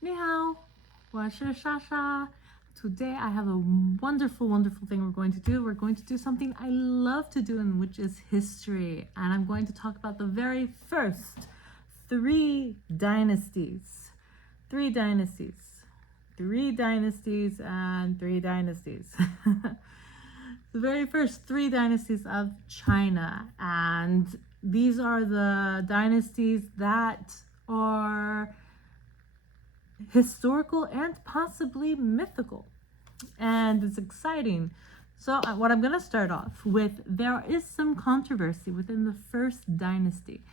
你好，我是莎莎. Today I have a wonderful thing we're going to do. We're going to do something I love to do, and which is history. And I'm going to talk about the very first three dynasties. Three dynasties. Three dynasties and three dynasties. The very first three dynasties of China. And these are the dynasties that are historical and possibly mythical, and it's exciting. So what I'm going to start off with, there is some controversy within the first dynasty.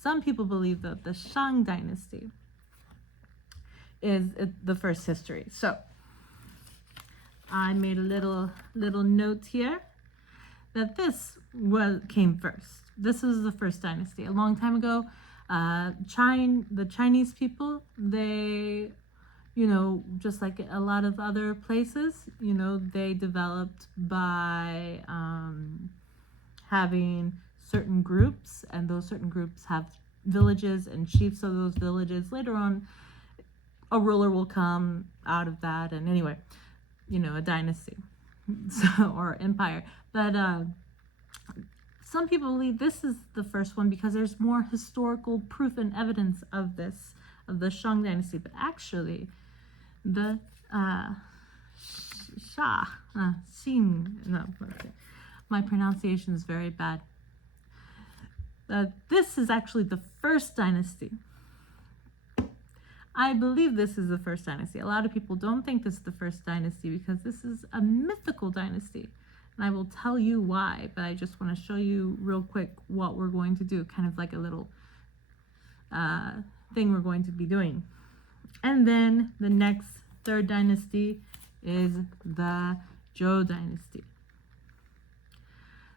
Some people believe that the Shang dynasty is the first history. So I made a little note here that this came first. This is the first dynasty. A long time ago, the Chinese people, they, just like a lot of other places, they developed by having certain groups, and those certain groups have villages and chiefs of those villages. Later on, a ruler will come out of that, and anyway, a dynasty, or empire. But some people believe this is the first one because there's more historical proof and evidence of this, of the Shang dynasty. But actually, the my pronunciation is very bad. This is actually the first dynasty. I believe this is the first dynasty. A lot of people don't think this is the first dynasty because this is a mythical dynasty. And I will tell you why, but I just want to show you real quick what we're going to do, kind of like a little thing we're going to be doing. And then the next third dynasty is the Zhou dynasty.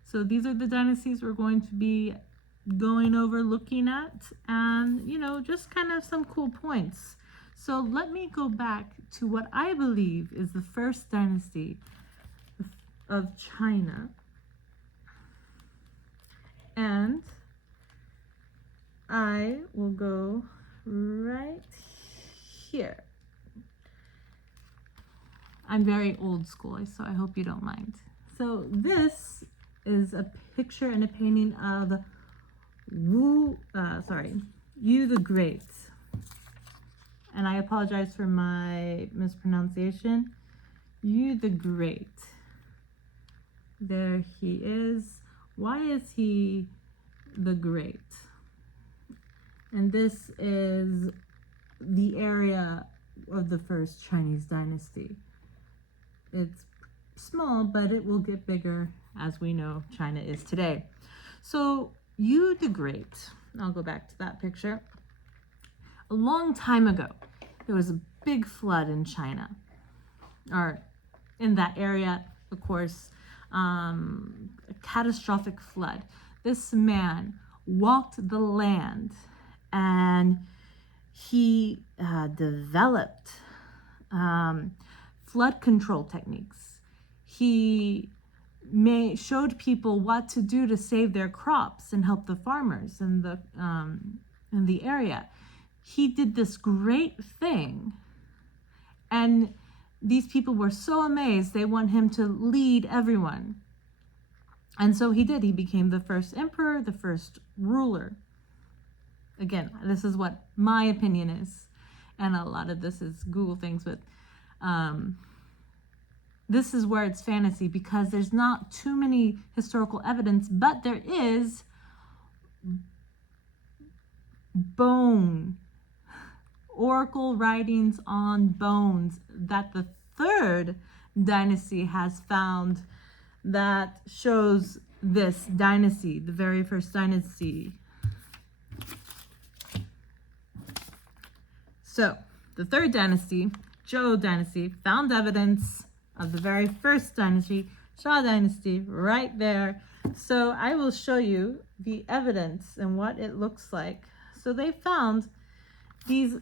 So these are the dynasties we're going to be going over, looking at, and just kind of some cool points. So let me go back to what I believe is the first dynasty of China, and I will go right here. I'm very old school, so I hope you don't mind. So this is a picture and a painting of Yu the Great. And I apologize for my mispronunciation. Yu the Great. There he is. Why is he the Great? And this is the area of the first Chinese dynasty. It's small, but it will get bigger as we know China is today. So Yu the Great, I'll go back to that picture. A long time ago, there was a big flood in China, or in that area, of course, a catastrophic flood. This man walked the land, and he developed flood control techniques. He showed people what to do to save their crops and help the farmers in the area. He did this great thing, and these people were so amazed they want him to lead everyone. And so he did. He became the first emperor, the first ruler. Again, this is what my opinion is, and a lot of this is Google things, but this is where it's fantasy because there's not too many historical evidence, but there is oracle writings on bones that the third dynasty has found that shows this dynasty, the very first dynasty. So the third dynasty, Zhou dynasty, found evidence of the very first dynasty, Xia dynasty, right there. So I will show you the evidence and what it looks like. So they found these,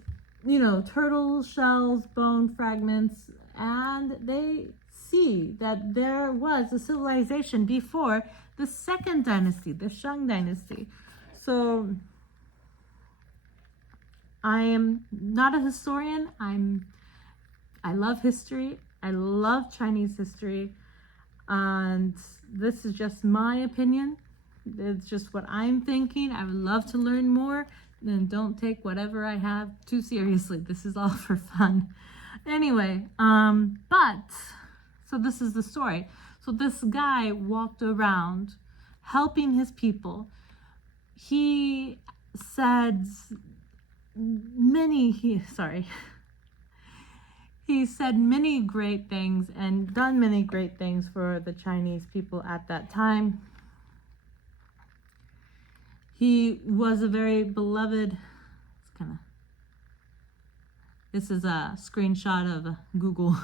turtle shells, bone fragments, and they see that there was a civilization before the second dynasty, the Shang dynasty. So I am not a historian. I love history. I love Chinese history. And this is just my opinion. It's just what I'm thinking. I would love to learn more. Then don't take whatever I have too seriously. This is all for fun. Anyway, so this is the story. So this guy walked around helping his people. He said he said many great things and done many great things for the Chinese people at that time. He was a very beloved, this is a screenshot of Google.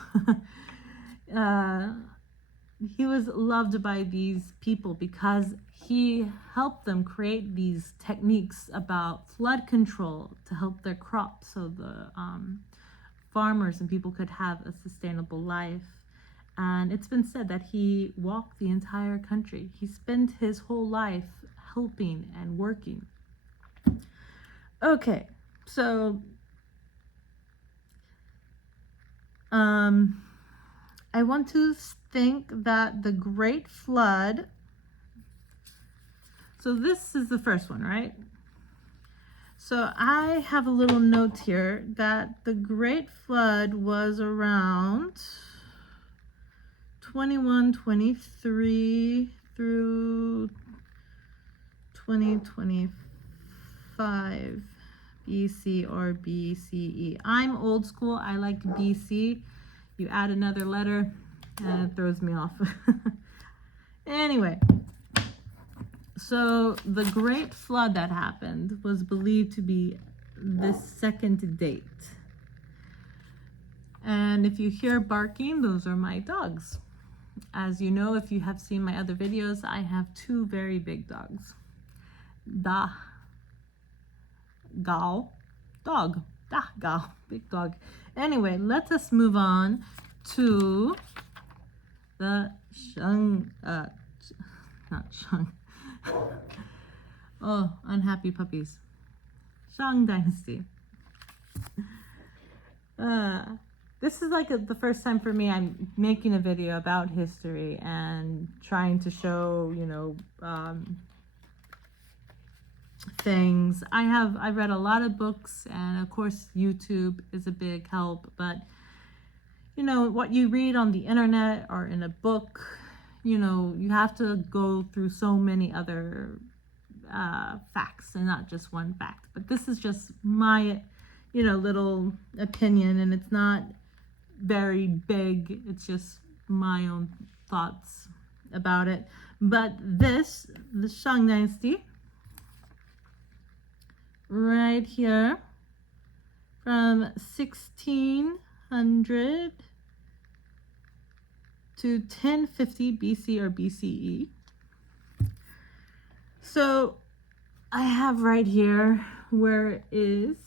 He was loved by these people because he helped them create these techniques about flood control to help their crops, so the farmers and people could have a sustainable life. And it's been said that he walked the entire country. He spent his whole life helping and working. Okay, so I want to think that the Great Flood, so this is the first one, right? So I have a little note here that the Great Flood was around 2123 through 2025 BC or BCE. I'm old school. I like BC. You add another letter and it throws me off. Anyway, so the Great Flood that happened was believed to be this second date. And if you hear barking, those are my dogs. As you know, if you have seen my other videos, I have two very big dogs. Gao, big dog. Anyway, let us move on to the unhappy puppies. Shang Dynasty. This is like the first time for me I'm making a video about history and trying to show, things. I've read a lot of books, and of course YouTube is a big help, but what you read on the internet or in a book, you have to go through so many other facts and not just one fact. But this is just my little opinion, and it's not very big. It's just my own thoughts about it. But the Shang Dynasty right here from 1600 to 1050 BC or BCE. So I have right here where it is,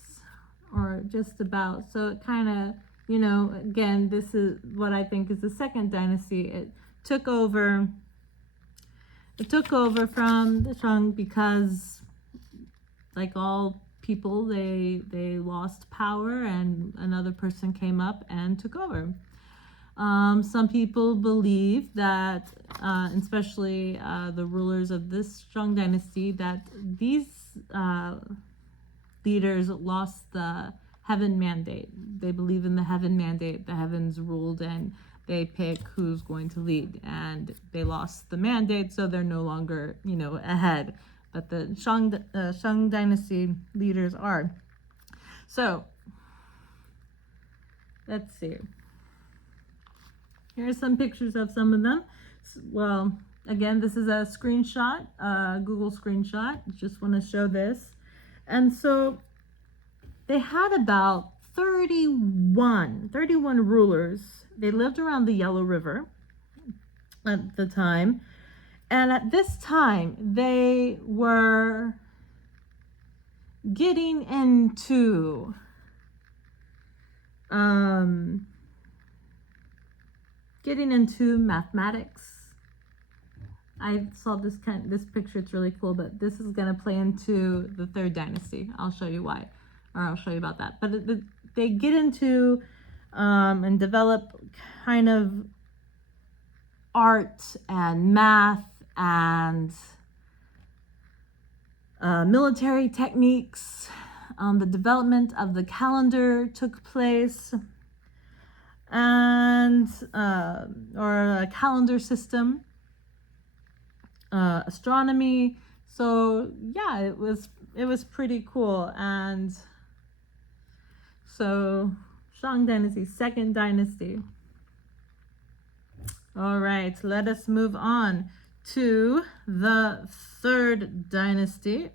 or just about. So it kind of, again, this is what I think is the second dynasty. It took over from the Shang because, like all people, they lost power and another person came up and took over. Some people believe that, especially the rulers of this Shang dynasty, that these leaders lost the heaven mandate. They believe in the heaven mandate. The heavens ruled and they pick who's going to lead, and they lost the mandate, so they're no longer, ahead. But the Shang dynasty leaders are. So let's see. Here's some pictures of some of them. Well, again, this is a screenshot, Google screenshot. Just want to show this. And so they had about 31 rulers. They lived around the Yellow River at the time. And at this time, they were getting into mathematics. I saw this picture, it's really cool, but this is going to play into the third dynasty. I'll show you why. or I'll show you about that. But they get into and develop kind of art and math and military techniques. The development of the calendar took place, and or a calendar system, astronomy. So yeah, it was pretty cool. And so Shang Dynasty, second dynasty. All right, let us move on to the third dynasty,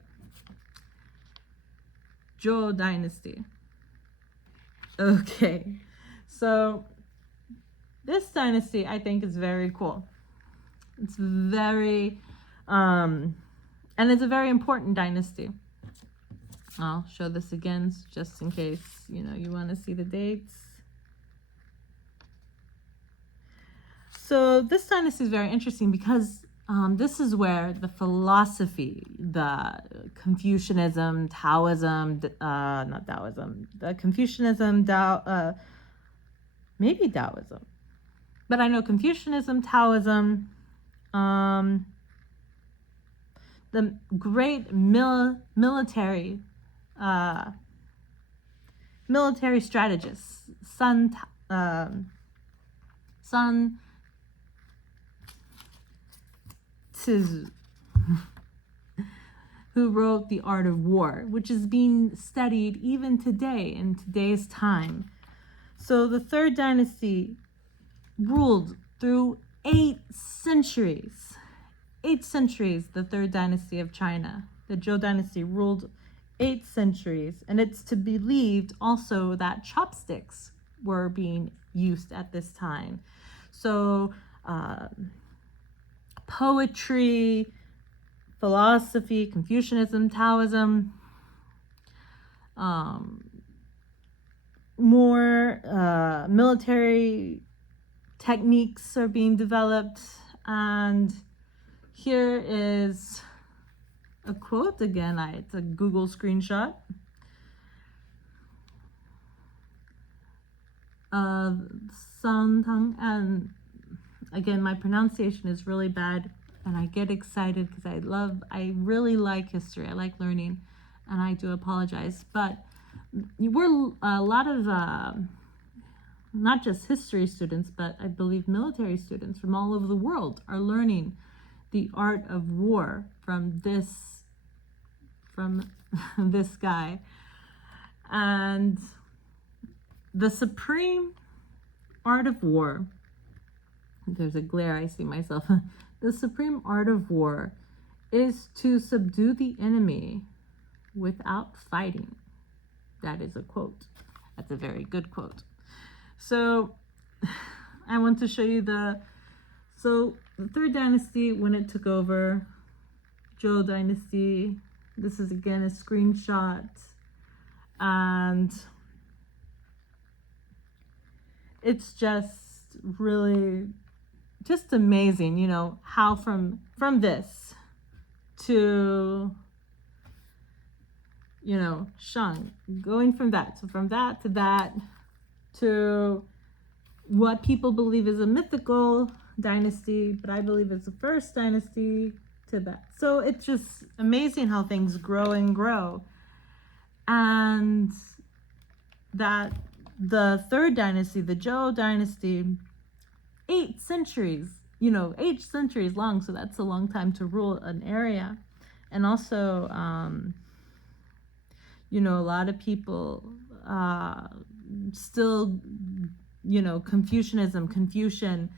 Zhou Dynasty. Okay, so this dynasty I think is very cool. It's very, and it's a very important dynasty. I'll show this again just in case, you know, you want to see the dates. So this dynasty is very interesting because this is where the philosophy, the Confucianism, Taoism, not Taoism, the Confucianism, maybe Taoism, but I know Confucianism, Taoism, the great military strategists, Sun Tzu, who wrote The Art of War, which is being studied even today in today's time. So the third dynasty ruled through 8 centuries. 8 centuries, the third dynasty of China. The Zhou dynasty ruled 8 centuries, and it's to be believed also that chopsticks were being used at this time. So poetry, philosophy, Confucianism, Taoism, more military techniques are being developed. And here is a quote again. It's a Google screenshot of Sun Tang, and again, my pronunciation is really bad, and I get excited because I really like history. I like learning, and I do apologize. But we're a lot of, not just history students, but I believe military students from all over the world are learning the art of war from this guy. And the supreme art of war, there's a glare, I see myself. The supreme art of war is to subdue the enemy without fighting. That is a quote. That's a very good quote. So I want to show you the third dynasty, when it took over, Zhou dynasty. This is again a screenshot, and it's just really just amazing, you know, how from this to, you know, Shang, going from that to that to what people believe is a mythical dynasty, but I believe it's the first dynasty, to that. So it's just amazing how things grow and grow. And that the third dynasty, the Zhou dynasty, 8 centuries, you know, 8 centuries long, so that's a long time to rule an area. And also, you know, a lot of people still, you know, Confucian,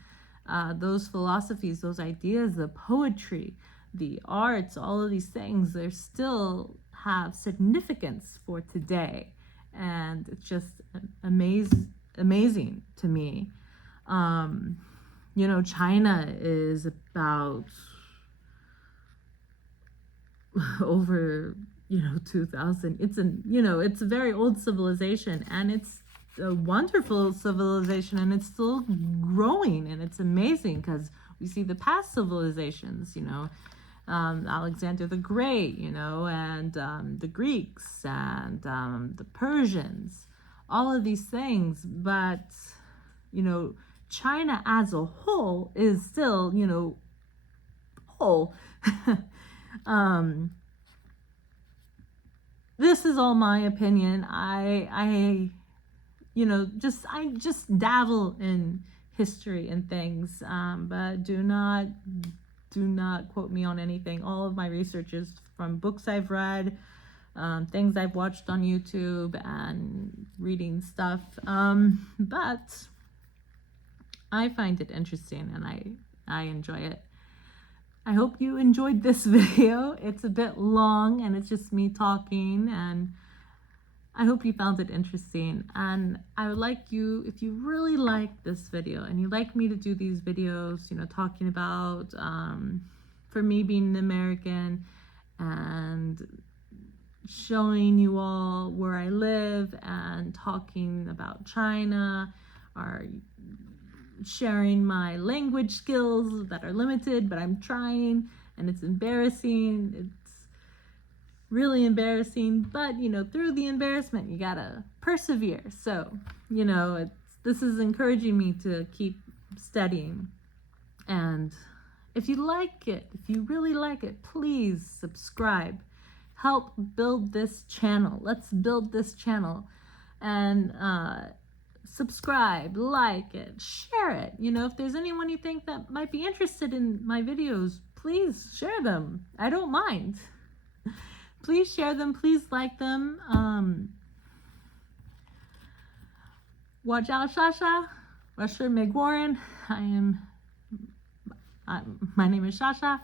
those philosophies, those ideas, the poetry, the arts, all of these things, they still have significance for today. And it's just amazing to me. You know, China is about over, you know, 2000. It's it's a very old civilization, and it's a wonderful civilization, and it's still growing, and it's amazing because we see the past civilizations, you know, Alexander the Great, you know, and the Greeks and the Persians, all of these things. But, you know, China as a whole is still, you know, whole. This is all my opinion. I just dabble in history and things, but do not quote me on anything. All of my research is from books I've read, things I've watched on YouTube, and reading stuff. But I find it interesting, and I enjoy it. I hope you enjoyed this video. It's a bit long, and it's just me talking, and I hope you found it interesting. And I would like you, if you really like this video and you like me to do these videos, you know, talking about, for me being an American and showing you all where I live and talking about China, or sharing my language skills that are limited, but I'm trying, and it's embarrassing. It's really embarrassing, but you know, through the embarrassment you gotta persevere. So, you know, this is encouraging me to keep studying. And if you like it, if you really like it, please subscribe. Help build this channel. Let's build this channel. And subscribe, like it, share it. You know, if there's anyone you think that might be interested in my videos, please share them. I don't mind. Please share them, please like them. 我叫Sasha，我是美国人。My name is Sasha.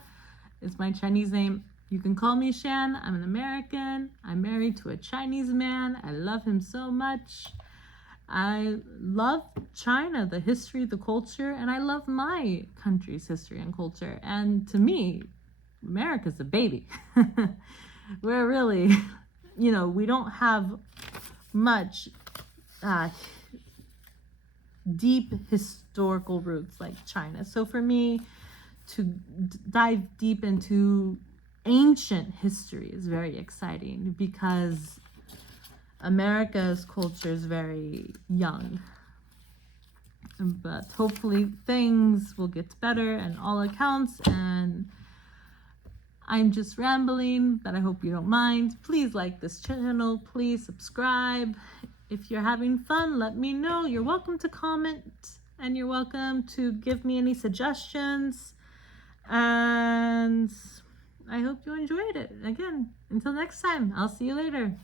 It's my Chinese name. You can call me Shan. I'm an American. I'm married to a Chinese man. I love him so much. I love China, the history, the culture, and I love my country's history and culture. And to me, America's a baby. We're really, you know, we don't have much deep historical roots like China. So for me to dive deep into ancient history is very exciting, because America's culture is very young. But hopefully things will get better and all accounts, and I'm just rambling, but I hope you don't mind. Please like this channel, please subscribe. If you're having fun, let me know. You're welcome to comment, and you're welcome to give me any suggestions. And I hope you enjoyed it. Again, until next time, I'll see you later.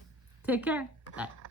Take care. Bye.